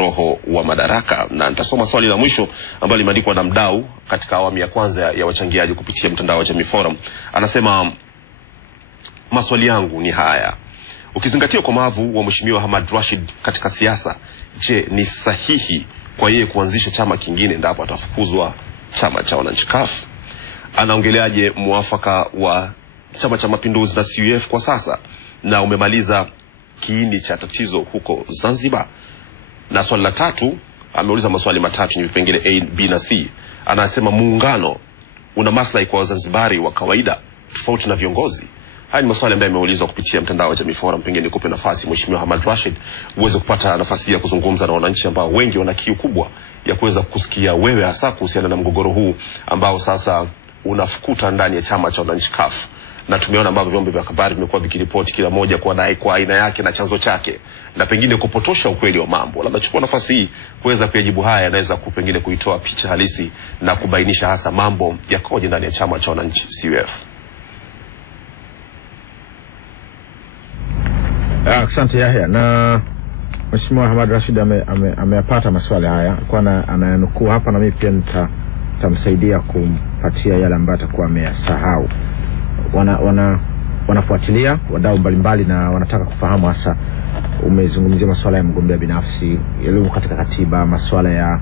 mroho wa madaraka. Na nitasoma swali la mwisho ambalo limeandikwa na mdau katika awamu ya kwanza ya wachangiaji kupitia mtandao wa Jamii Forum. Anasema, maswali yangu ni haya: ukizingatia ukomavu wa Mheshimiwa Hamad Rashid katika siasa, je, ni sahihi kwa yeye kuanzisha chama kingine endapo atafukuzwa chama cha wananchi CUF? Anaongeleaje muafaka wa Chama cha Mapinduzi na CUF kwa sasa, na umemaliza kiini cha tatizo huko Zanzibar? Na swali la tatu, ameuliza maswali matatu, ni vipengele A, B na C. Anasema muungano una maslahi kwa Wazanzibari wa kawaida tofauti na viongozi. Haya ni maswali ambayo yameulizwa kupitia mtandao wa Jamii Forum. Pengine nikupe nafasi Mheshimiwa Hamad Rashid uweze kupata nafasi ya kuzungumza na wananchi ambao wengi wana kiu kubwa ya kuweza kusikia wewe hasa kuhusiana na mgogoro huu ambao sasa unafukuta ndani ya chama cha wananchi CUF. Na tumeona ambavyo vyombo vya habari vimekuwa vikiripoti kila moja kwa dai kwa aina yake na chanzo chake, na pengine kupotosha ukweli wa mambo. Labda chukua nafasi hii kuweza kuyajibu haya, yanaweza pengine kuitoa picha halisi na kubainisha hasa mambo yakoje ndani ya chama cha wananchi CUF. Asante Yahya. Na Mheshimiwa Hamad Rashid ameyapata maswali haya, kwa anayanukuu hapa, na mimi pia nitamsaidia kumpatia yale ambayo atakuwa ameyasahau. Wanafuatilia wadau mbalimbali na wanataka kufahamu hasa, umezungumzia masuala ya mgombea binafsi yaliyo katika katiba, masuala ya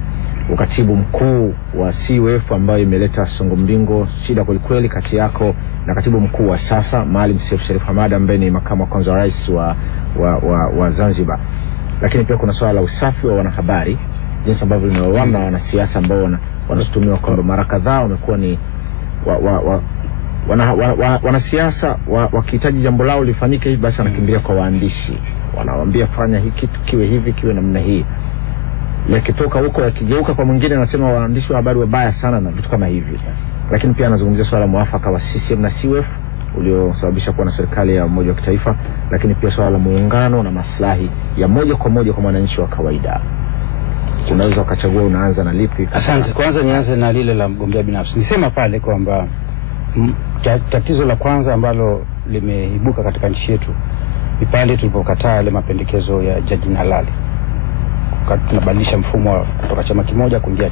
ukatibu mkuu wa CUF ambayo imeleta songo mbingo, shida kweli kati yako na katibu mkuu wa sasa Maalim Seif Sharif Hamad ambaye ni makamu wa kwanza wa rais wa Zanzibar. Lakini pia kuna swala la usafi wa wanahabari, jinsi ambavyo limewaona wanasiasa ambao wanatumiwa kwa mara kadhaa wamekuwa ni wanasiasa wakihitaji jambo lao lifanyike hivi, basi anakimbilia kwa waandishi, wanawaambia fanya hiki kiwe hivi, kiwe namna hii. Yakitoka huko yakigeuka kwa mwingine anasema waandishi wa habari wabaya sana na vitu kama hivi. Lakini pia anazungumzia swala muafaka wa CCM na CUF uliosababisha kuwa na serikali ya umoja wa kitaifa, lakini pia swala la muungano na maslahi ya moja kwa moja kwa mwananchi wa kawaida. Unaweza ukachagua unaanza na lipi? Asante. Kwanza nianze na lile la mgombea binafsi. Nisema pale kwamba tatizo la kwanza ambalo limeibuka katika nchi yetu ni pale tulipokataa ile mapendekezo ya Jaji Nalali. Tunabadilisha mfumo kutoka chama kimoja kuingia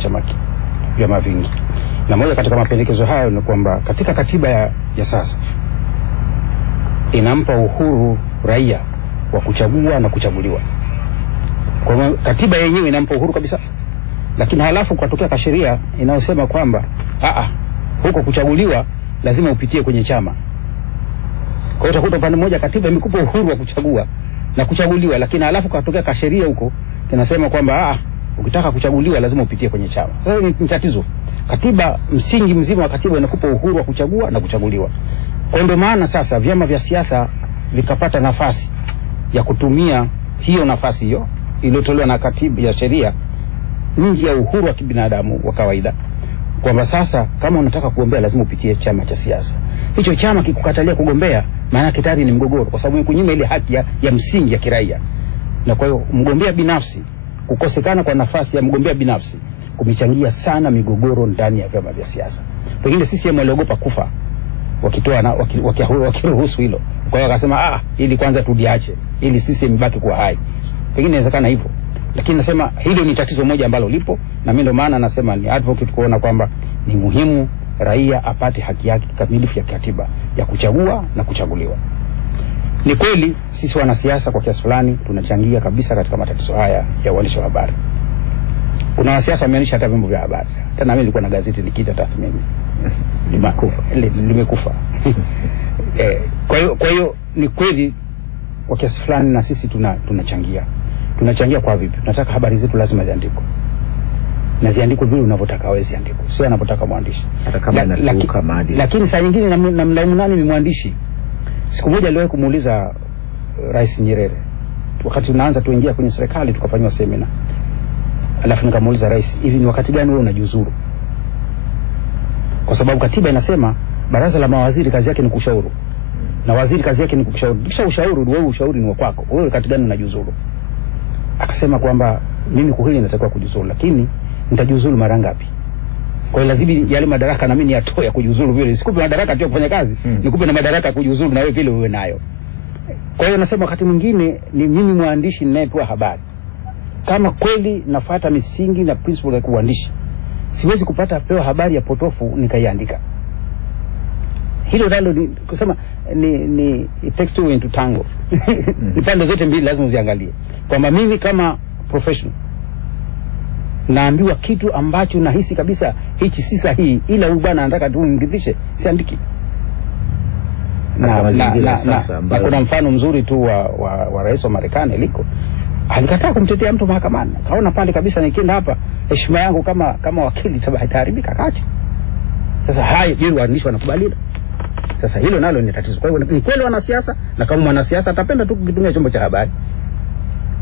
vyama vingi. Na moja katika mapendekezo hayo ni kwamba katika katiba ya sasa inampa uhuru raia wa kuchagua na kuchaguliwa. Kwa hiyo katiba yenyewe inampa uhuru kabisa. Lakini halafu kutokea sheria inayosema kwamba huko kuchaguliwa lazima upitie kwenye chama. Kwa hiyo utakuta upande mmoja katiba imekupa uhuru wa kuchagua na kuchaguliwa, lakini halafu kutokea sheria huko inasema kwamba ukitaka kuchaguliwa lazima upitie kwenye chama. Sasa ni tatizo. Katiba, msingi mzima wa katiba inakupa uhuru wa kuchagua na kuchaguliwa. Kwa ndio maana sasa vyama vya siasa vikapata nafasi ya kutumia hiyo nafasi hiyo iliyotolewa na katiba ya sheria nje ya uhuru wa kibinadamu wa kawaida, kwamba sasa kama unataka kugombea lazima upitie chama cha siasa. Hicho chama kikukatalia kugombea, maana tayari ni mgogoro, kwa sababu kunyima ile haki ya msingi ya kiraia. Na kwa hiyo mgombea binafsi, kukosekana kwa nafasi ya mgombea binafsi kumechangia sana migogoro ndani ya vyama vya siasa. Pengine CCM waliogopa kufa wakitoa na wakiruhusu hilo. Kwa hiyo akasema ili kwanza tudiache ili CCM ibaki kuwa hai. Pengine inawezekana hivyo. Lakini nasema hilo ni tatizo moja ambalo lipo, na mimi ndio maana nasema ni advocate kuona kwamba ni muhimu raia apate haki yake kamilifu ya katiba ya kuchagua na kuchaguliwa. Ni kweli sisi wanasiasa kwa kiasi fulani tunachangia kabisa katika matatizo haya ya uandishi wa habari. Kuna wanasiasa wameanisha hata vyombo vya habari. Hata na mimi nilikuwa na gazeti nikiita tathmini. Limekufa. Kwa hiyo ni kweli kwa kiasi fulani na sisi tunachangia. Tunachangia kwa vipi? Tunataka habari zetu lazima ziandikwe. Na ziandikwe vile unavyotaka wewe ziandikwe, sio anapotaka mwandishi. Hata kama inakiuka maadili. Lakini saa nyingine na mlaumu nani ni mwandishi. Siku moja aliwahi kumuuliza Rais Nyerere, wakati tunaanza tuingia kwenye serikali tukafanywa semina. Alafu nikamuuliza rais, hivi ni wakati gani wewe unajiuzuru? Kwa sababu katiba inasema baraza la mawaziri kazi yake ni kushauri. Na waziri kazi yake ni kushauri. Kisha ushauri wewe, ushauri ni wako. Wewe wakati gani unajiuzuru? Akasema kwamba mimi kwa hili natakiwa kujiuzuru, lakini nitajiuzuru mara ngapi? Kwa hiyo lazima yale madaraka na mimi niatoe ya kujiuzuru vile. Sikupe madaraka tu ya kufanya kazi, nikupe na madaraka ya kujiuzuru na wewe vile uwe nayo. Kwa hiyo nasema wakati mwingine ni mimi mwandishi ninayepewa habari. kama kweli nafuata misingi na principle ya uandishi, siwezi kupata pewa habari ya potofu nikaiandika. Hilo nalo ni kusema ni it takes two into tango. Ni pande zote mbili lazima uziangalie. Kwamba mimi kama professional naambiwa kitu ambacho nahisi kabisa hichi si sahihi, ila huyu bwana anataka tu nimridhishe, siandiki. Na kuna mfano mzuri tu wa rais wa Marekani Liko. Alikataa kumtetea mtu mahakamani. Kaona pale kabisa nikienda hapa heshima yangu kama wakili itaharibika kati. Sasa hayo je, waandishi wanakubaliana? Sasa hilo nalo ni tatizo. Kwa hivyo ni kweli wanasiasa, na kama mwanasiasa atapenda tu kutumia chombo cha habari,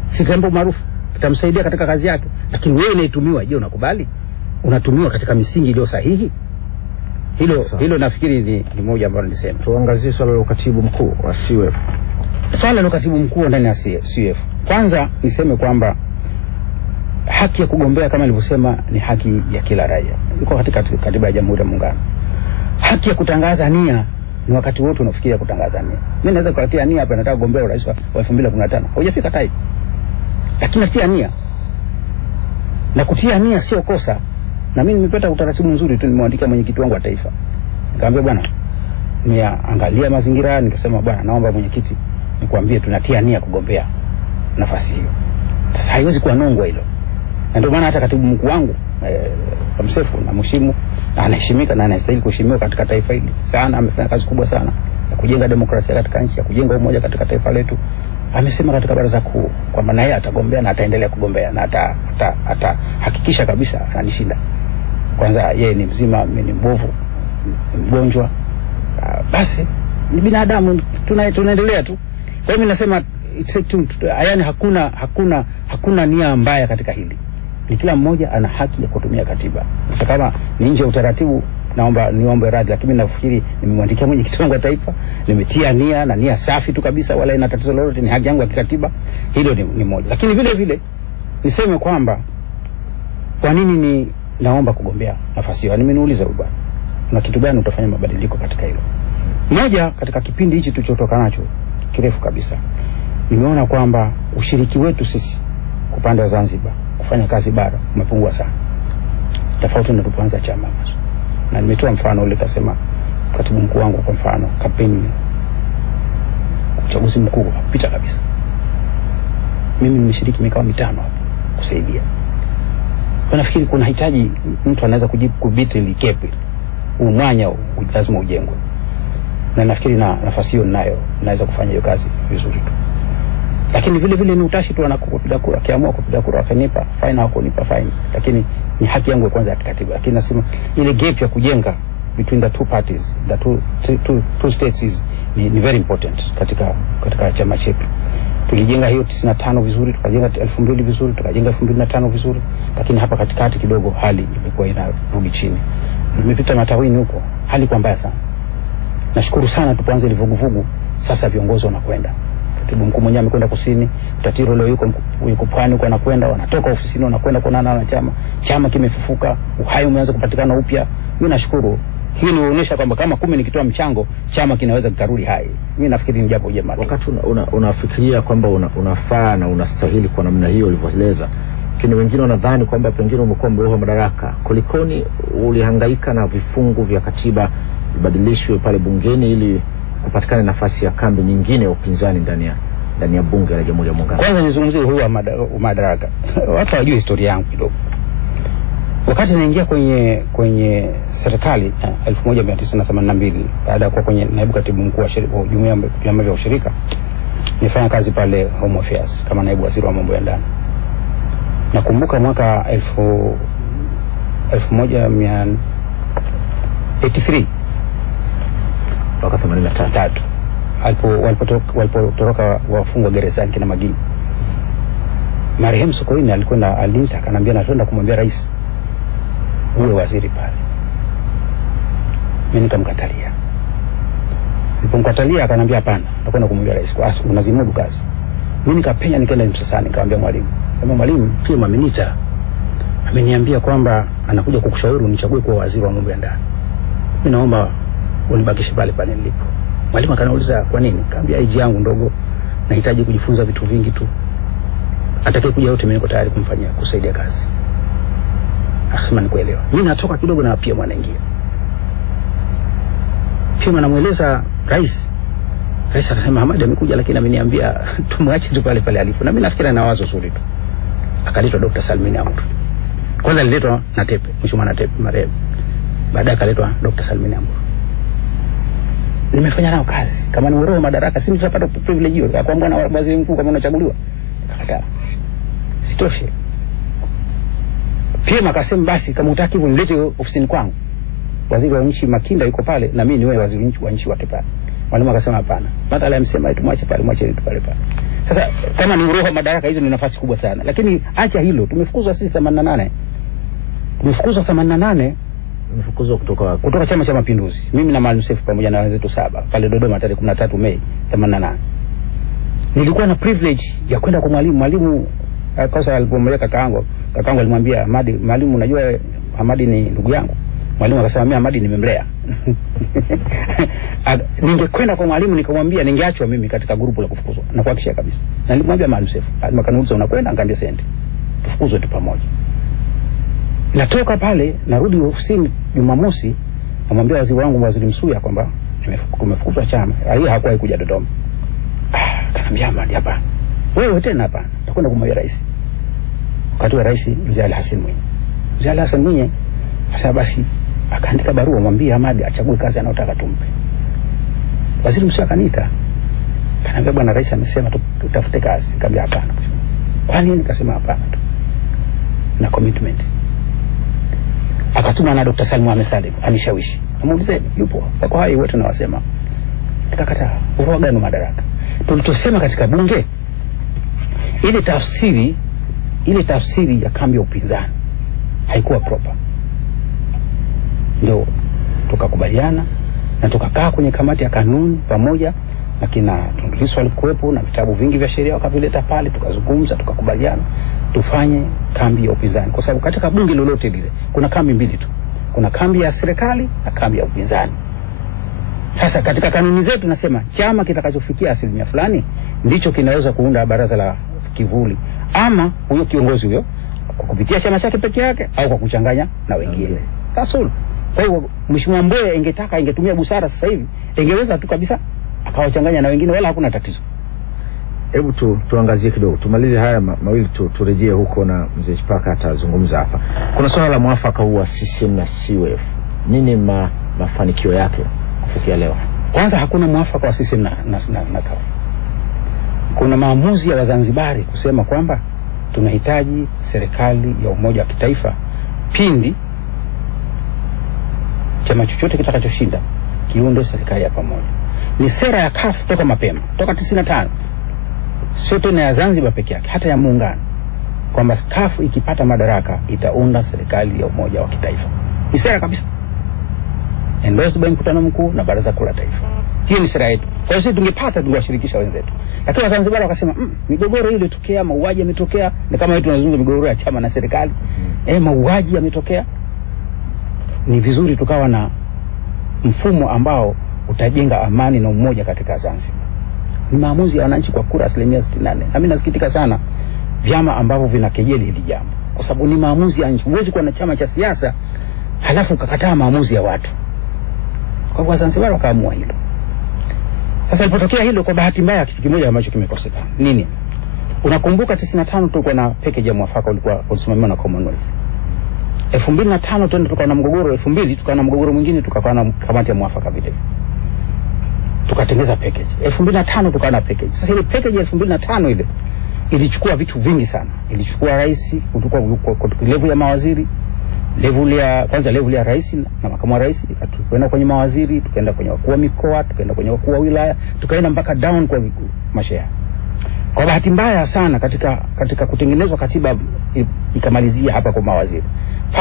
si jambo maarufu, kitamsaidia katika kazi yake, lakini wewe unaitumiwa, je unakubali? Unatumiwa katika misingi iliyo sahihi? Hilo nafikiri ni moja ambalo nilisema. Tuangazie swala la ukatibu mkuu wa CUF. Swala la ukatibu mkuu ndani ya CUF. Kwanza niseme kwamba haki ya kugombea kama nilivyosema ni haki ya kila raia. Iko katika katiba ya Jamhuri ya Muungano. Haki ya kutangaza nia ni wakati wote unafikiria kutangaza nia. Mimi naweza kutia nia hapa nataka kugombea urais wa 2015. Hujafika taifa. Lakini natia nia. Na kutia nia sio kosa. Na mimi nimepata utaratibu mzuri tu, nimemwandikia mwenyekiti wangu wa taifa. Nikamwambia bwana, niangalia mazingira, nikasema bwana naomba mwenyekiti nikwambie tunatia nia kugombea nafasi hiyo. Sasa haiwezi kuwa nongwa hilo. Na ndio maana hata katibu mkuu wangu Msefu na mheshimu na anaheshimika na anastahili kuheshimiwa katika taifa hili sana, amefanya kazi kubwa sana ya kujenga demokrasia katika nchi, ya kujenga umoja katika taifa letu. Amesema katika baraza kuu kwamba naye atagombea na ataendelea kugombea na atahakikisha kabisa ananishinda. Kwanza yeye ni mzima, mimi ni mbovu, mgonjwa. Basi ni binadamu, tunaendelea tu. Kwa hiyo nasema yani hakuna nia mbaya katika hili. Ni kila mmoja ana haki ya kutumia katiba. Sasa kama ni nje ya utaratibu, niombe radhi, lakini nafikiri nimemwandikia mwenyekiti wangu wa taifa, nimetia nia na nia safi tu kabisa, wala ina tatizo lolote, ni haki yangu ya kikatiba. Hilo ni moja. Lakini vile vile niseme kwamba kwa nini naomba kugombea nafasi hiyo. Nimeniuliza bwana, na kitu gani utafanya mabadiliko katika hilo? Moja, katika kipindi hichi tulichotoka nacho kirefu kabisa, nimeona kwamba ushiriki wetu sisi kupanda Zanzibar kufanya kazi bara umepungua sana, tofauti na tulipoanza chama. Na nimetoa mfano ule, kasema katibu mkuu wangu kwa mfano kampeni uchaguzi mkuu pita kabisa, mimi nimeshiriki mikao 5 kusaidia. Kwa nafikiri kuna hitaji mtu anaweza kudhibiti likepe umwanya lazima ujengwe, na nafikiri na nafasi hiyo ninayo, naweza kufanya hiyo kazi vizuri tu. Lakini vile vile ni utashi tu anakupiga kura, akiamua kupiga kura akanipa fine au kunipa fine, lakini ni haki yangu kwanza ya katiba. Lakini nasema ile gap ya kujenga between the two parties, the two states is ni very important katika chama chetu. Tulijenga hiyo 95 vizuri, tukajenga 2000 vizuri, tukajenga 2005 vizuri, lakini hapa katikati kidogo hali ilikuwa inarudi chini. Nimepita Matawini huko, hali kwa mbaya sana. Nashukuru sana tupoanze ile vuguvugu, sasa viongozi wanakwenda. Katibu mkuu mwenyewe amekwenda kusini, Tatiro leo yuko Pwani huko, anakwenda, wanatoka ofisini wanakwenda kuonana na chama kimefufuka, uhai umeanza kupatikana upya. Mimi nashukuru. Hii inaonyesha kwamba kama 10 nikitoa mchango chama kinaweza kikarudi hai. Mimi nafikiri ni jambo jema. Wakati unafikiria kwamba unafaa na unastahili kwa namna hiyo ulivyoeleza, lakini wengine wanadhani kwamba pengine umekuwa mroho madaraka. Kulikoni ulihangaika na vifungu vya katiba ibadilishwe pale bungeni ili kupatikana nafasi ya kambi nyingine ya upinzani ndani ya bunge la Jamhuri ya Muungano? Kwanza nizungumzie huyu madaraka. Watu wajue historia yangu kidogo. Wakati naingia kwenye serikali 1982, baada ya kuwa kwenye naibu katibu mkuu wa jumuiya ya vyama vya ushirika, nilifanya kazi pale Home Affairs kama naibu waziri wa mambo ya ndani. Nakumbuka mwaka 1983 mpaka 83 walipotoroka wafungwa gerezani kina Magini, marehemu Sokoine alikwenda alinsa, akanambia nataka kumwambia rais uwe waziri pale. Mimi nikamkatalia. Nilipomkatalia akanambia hapana, nitakwenda kumwambia rais kwa unazimudu kazi. Mimi nikapenya nikaenda msasani, nikamwambia mwalimu pia mamenita ameniambia kwamba anakuja kukushauri unichague kuwa waziri wa mambo ya ndani. Mimi naomba unibakishe pale nilipo. Mwalimu akaniuliza kwa nini? Nikamwambia age yangu ndogo, nahitaji kujifunza vitu vingi tu. atakayekuja yote mimi niko tayari kumfanyia, kusaidia kazi. Akasema nikuelewa. Mimi natoka kidogo na pia mwanaingia. Pia namueleza rais. Rais akasema Hamad amekuja, lakini ameniambia tumwache tu pale pale alipo. Na mimi nafikiri ana wazo zuri tu. Akaletwa Dr. Salmin Amur. Kwanza aliletwa Natepe, Mheshimiwa Natepe marehemu. Baadaye akaletwa Dr. Salmin Amur. Nimefanya nao kazi. Kama ni uroho madaraka, si nitapata privilege hiyo ya kuamua na waziri mkuu kama unachaguliwa. Akakataa. Sitoshe. Pia akasema basi kama utaki unilete ofisini kwangu. Waziri wa nchi Makinda yuko pale na mimi niwe waziri wa nchi wake pale. Mwalimu akasema hapana. Matala amsema tumwache pale, mwache tu pale pale. Sasa kama ni uroho madaraka, hizo ni nafasi kubwa sana. Lakini acha hilo, tumefukuzwa sisi 88. Tumefukuzwa 88, tumefukuzwa kutoka Chama cha Mapinduzi. Mimi na Maalim Seif pamoja na wenzetu 7 pale Dodoma tarehe 13 Mei 88. Nilikuwa na privilege ya kwenda kwa mwalimu kosa alipomweka kakaangu alimwambia mwalimu unajua Hamadi ni ndugu yangu. Mwalimu akasema mimi Hamadi nimemlea. Ningekwenda kwa mwalimu nikamwambia ningeachwa mimi katika grupu la kufukuzwa na kuhakikisha kabisa. Na nilimwambia Maalim Seif, akaniuliza unakwenda? Ngambia sende. Tufukuzwe tu pamoja. Natoka pale narudi ofisini Jumamosi, namwambia waziri wangu Waziri Msuya kwamba tumefukuzwa chama. Yeye hakuwahi kuja Dodoma. Akaniambia Hamadi hapa. Wewe tena hapa. Takwenda kumwambia rais. Wakati wa rais Mzee Ali Hassan Mwinyi. Mzee Ali Hassan Mwinyi sasa basi akaandika barua mwambie Hamadi achague kazi anayotaka tumpe. Waziri Msuya akaniita. Akaniambia bwana rais amesema tutafute kazi. Nikamwambia hapana. Kwa nini? Nikasema hapana tu. Na commitment. Akatuma na Dr. Salmu Salim anishawishi. Amuulize yupo. Kwa hiyo wote nawasema. Nikakataa. Uroho gani madaraka? Tulichosema katika bunge ile tafsiri ya kambi ya upinzani haikuwa proper. Ndio tukakubaliana na tukakaa kwenye kamati ya kanuni pamoja na kina Lissu walikuwepo na vitabu vingi vya sheria wakavileta pale, tukazungumza tukakubaliana tufanye kambi ya upinzani, kwa sababu katika bunge lolote lile kuna kambi mbili tu, kuna kambi ya serikali na kambi ya upinzani. Sasa katika kanuni zetu nasema chama kitakachofikia asilimia fulani ndicho kinaweza kuunda baraza la kivuli, ama huyo kiongozi huyo kupitia chama chake peke yake au kwa kuchanganya na wengine. Tasulu. Kwa hiyo Mheshimiwa Mbowe ingetumia busara sasa hivi, ingeweza tu kabisa akawachanganya na wengine wala hakuna tatizo. Hebu tuangazie kidogo, tumalize haya mawili turejee huko na Mzee Chipaka atazungumza hapa. Kuna swala la mwafaka huu wa CCM na CUF. Nini mafanikio yake kufikia leo? Kwanza hakuna mwafaka wa CCM na CUF. Kuna maamuzi ya Wazanzibari kusema kwamba tunahitaji serikali ya umoja wa kitaifa pindi chama chochote kitakachoshinda kiunde serikali ya pamoja. Ni sera ya CUF toka mapema, toka 95. Sio tena ya Zanzibar peke yake, hata ya muungano, kwamba CUF ikipata madaraka itaunda serikali ya umoja wa kitaifa. Ni sera kabisa, endorsed by mkutano mkuu na baraza kuu la taifa. Hiyo ni sera yetu. Kwa hiyo sisi tungepata tungewashirikisha wenzetu. Lakini Wazanzibari wakasema migogoro ile ilitokea, mauaji yametokea, na kama wetu tunazungumza migogoro ya chama na serikali, mauaji yametokea. Ni vizuri tukawa na mfumo ambao utajenga amani na umoja katika Zanzibar. Ni maamuzi ya wananchi kwa kura 68%. Na mimi nasikitika sana vyama ambavyo vinakejeli hili jambo, kwa sababu ni maamuzi ya nchi. Huwezi kuwa na chama cha siasa halafu ukakataa maamuzi ya watu. Kwa hivyo Zanzibar wakaamua hilo. Sasa ilipotokea hilo, kwa bahati mbaya kitu kimoja ambacho kimekosekana. Nini? Unakumbuka 95 tulikuwa na package ya mwafaka ulikuwa usimamiwa na Commonwealth. 2005 tulikuwa na mgogoro, 2000 tukawa na mgogoro mwingine, tukawa na kamati ya mwafaka vile. Tukatengeza package. 2005 tukawa na package. Sasa ile package ya 2005 ile ilichukua vitu vingi sana. Ilichukua rais, kutoka level ya mawaziri, level ya rais na makamu wa rais, tukaenda kwenye mawaziri, tukaenda kwenye wakuu wa mikoa, tukaenda kwenye wakuu wa wilaya, tukaenda mpaka down kwa masheha. Kwa bahati mbaya sana katika kutengenezwa katiba ikamalizia hapa kwa mawaziri.